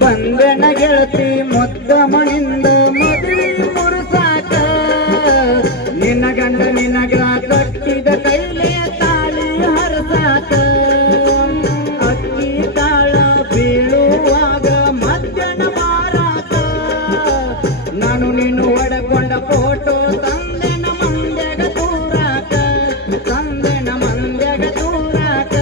ಬಂದೆನ ಗೆಳತಿ ಮುದ್ದ ಮಣಿಂದ ಮದುವೆ ಮುರುಸಾಕ ನಿನ್ನ ಗಂಡ ನಿನಗ ಕಟ್ಟಿದ ಕೈಲೆ ತಾಳಿ ಹರಸಾಕ ಅಕ್ಕಿ ತಾಳ ಬೀಳುವಾಗ ಮಧ್ಯಾಹ್ನ ಮಾರಾಕ ನಾನು ನೀನು ಒಡಕೊಂಡ ಫೋಟೋ ತಂದೆನ ಮಂದ್ಯಾಗ ತೂರಾಕ ತಂದೆನ ಮಂದ್ಯಾಗ ತೂರಾಕ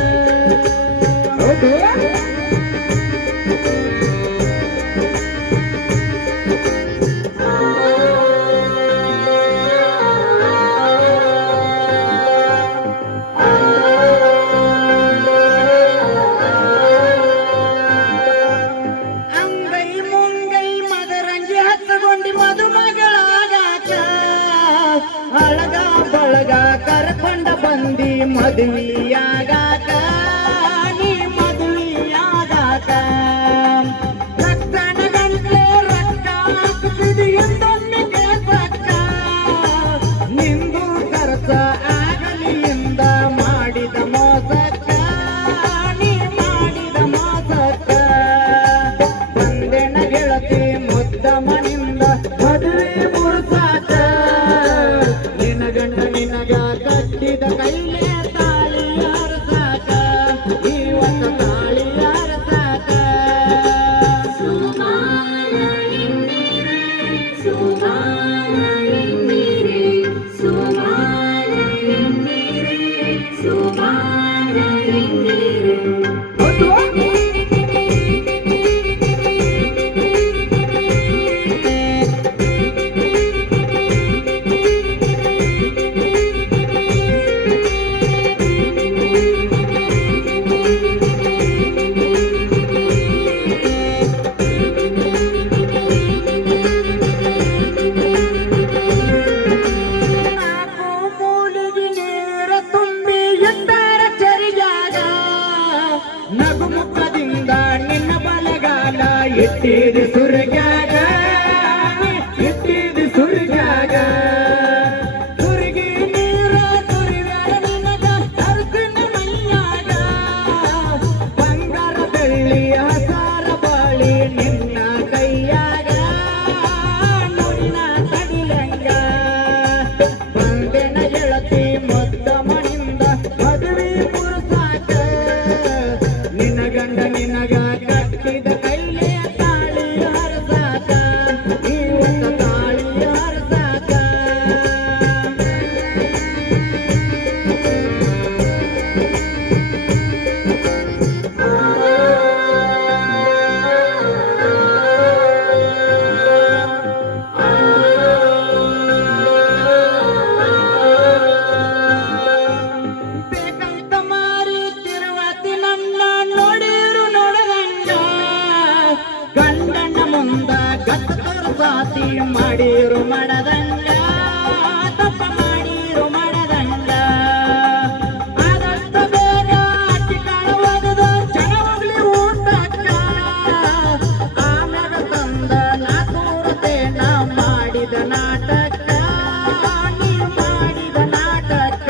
ಅಳಗ ಬಳಗ ಕರ್ಕೊಂಡ ಬಂದಿ ಮದುವೆಯಾಗಾಕ ನೀ ಮದುವೆಯಾಗಾಕ ರಕ್ತನ ಗಂಟ್ಲೆ ರಕ್ತ ಹಾಕುತ್ತಿದಿ ಎಂದೊಮ್ಮೆ ಕೇಸಕ್ಕ ನಿಂದು ಖರ್ಚ ಆಗಲಿಯಿಂದ ಮಾಡಿದ ಮೋಸಕ್ಕ ನೀ ಮಾಡಿದ ಮೋಸಕ್ಕ ತಂದೆನ ಗೆಳತಿ ಮುದ್ದ ಮನಿಂದ ಮದುವೆ ಮುರುಸಾಕ ನಿನಗ ಕಟ್ಟಿದ ಕೈಲೆ ತಾಳಿ ಹರಸಾಕ ಇವತ್ತು ತಾಳಿ ಹರಸಾಕ ಸುಮಾನ ಎನ್ನೀರೆ ಸುಮಾನ ಎನ್ನೀರೆ ನಗುಮುಖದಿಂದ ನಿನ್ನ ಬಲಗಾಲ ಇಟ್ಟಿದ ಸುರಗ್ಯಾಗ ಇಟ್ಟಿದ ಸುರಗ್ಯಾಗ ಸುರಗಿ ನೀರ ಸುರಿವ್ಯಾರ ನಿನಗ ಅರ್ಸಿನ ಮೈಯಾಗ ಬಂಗಾರ ಬೆಳ್ಳಿ ಹಸಾರ ಬಾಳಿ ನಿನ್ನ ಕೈಯಾಗ ನುಡಿನ ತಡಿಲಂಗ ಬಂದೆನ ಗೆಳತಿ ಮುದ್ದ ಮಣಿಂದ ಮದುವೆ ಮುರುಸಾಕ ನಿನ್ನ ಗಂಡ ನಿನಗ ಕಟ್ಟಿದ ಕೈಲೆ ತಾಳಿ ಹರಸಾಕ ಇವತ್ತ ತಾಳಿ ಹರಸಾಕ ಬೇಕಂತ ಮಾರಿ ತಿರುವತಿ ನನ್ನ ನೋಡಿರು ನೋಡದಂಗ ಗಂಡನ ಮುಂದ ಗತ್ತ ತೋರ್ಸಾತಿ ಮಾಡಿರು ಮಾಡದಂಗ ತಪ್ಪ ಮಾಡಿರು ಮಾಡದಂಗ ಆದಷ್ಟು ಬೇಗ ಅಕ್ಕಿ ಕಾಳು ಒಗದ ಜನ ಹೋಗ್ಲಿ ಊಟಕ್ಕ ಆಮ್ಯಾಗ ತಂದ ನಾ ತೋರತೇನ ಮಾಡಿದ ನಾಟಕ ನೀ ಮಾಡಿದ ನಾಟಕ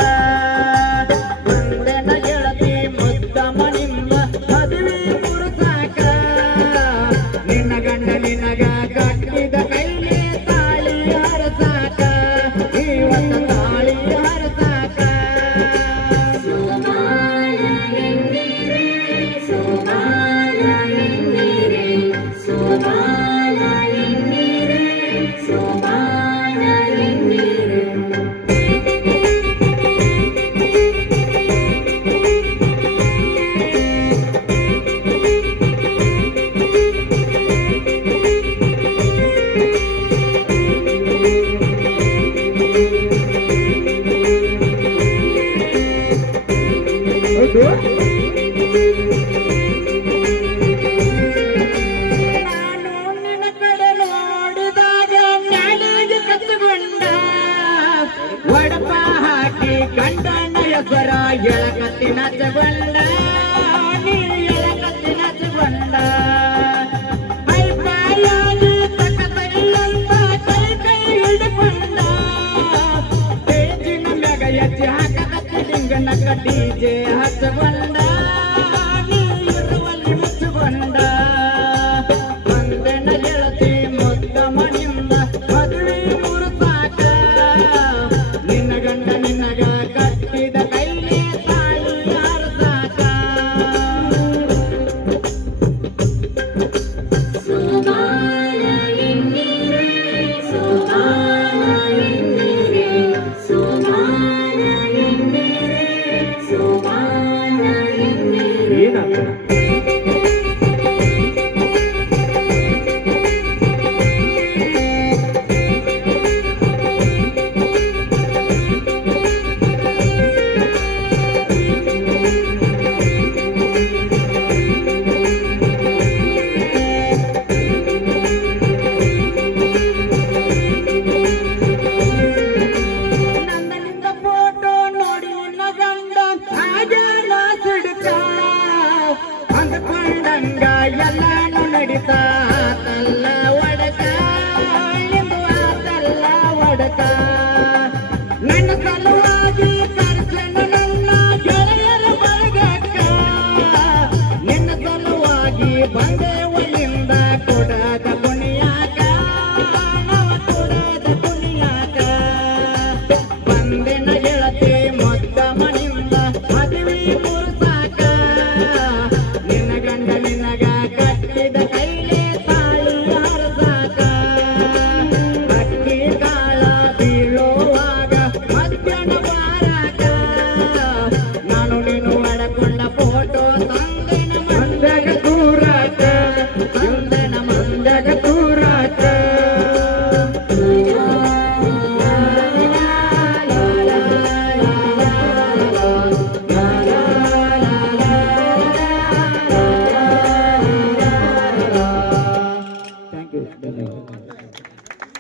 ಬಂದೆನ ಗೆಳತಿ ಮುದ್ದ ಮನಿಂದ ಮದುವೆ ಮುರುಸಾಕ ನಿನ್ನ ಗಂಡ ನಿನಗ ಕಟ್ಟಿದ ಕೈಲೆ ತಾಳಿ ಹರಸಾಕ ಸ್ವರ ಎಳಕತ್ತಿನ ಚಗೊಂಡ ನೀ ಎಳಕತ್ತಿನ ಚಗೊಂಡ ಹೈಪಾಯಾಗಿ ತಕತೈಲಂತ ಕೈ ಕೈ ಹಿಡ್ಕೊಂಡ ಸ್ಟೇಜಿನ ಮ್ಯಾಗ ಎತ್ತಿ ಹಾಕಕತ್ತಿ ಡಿಂಗನ ಡಿಜೆ ಹಚ್ಚಗೊಂಡ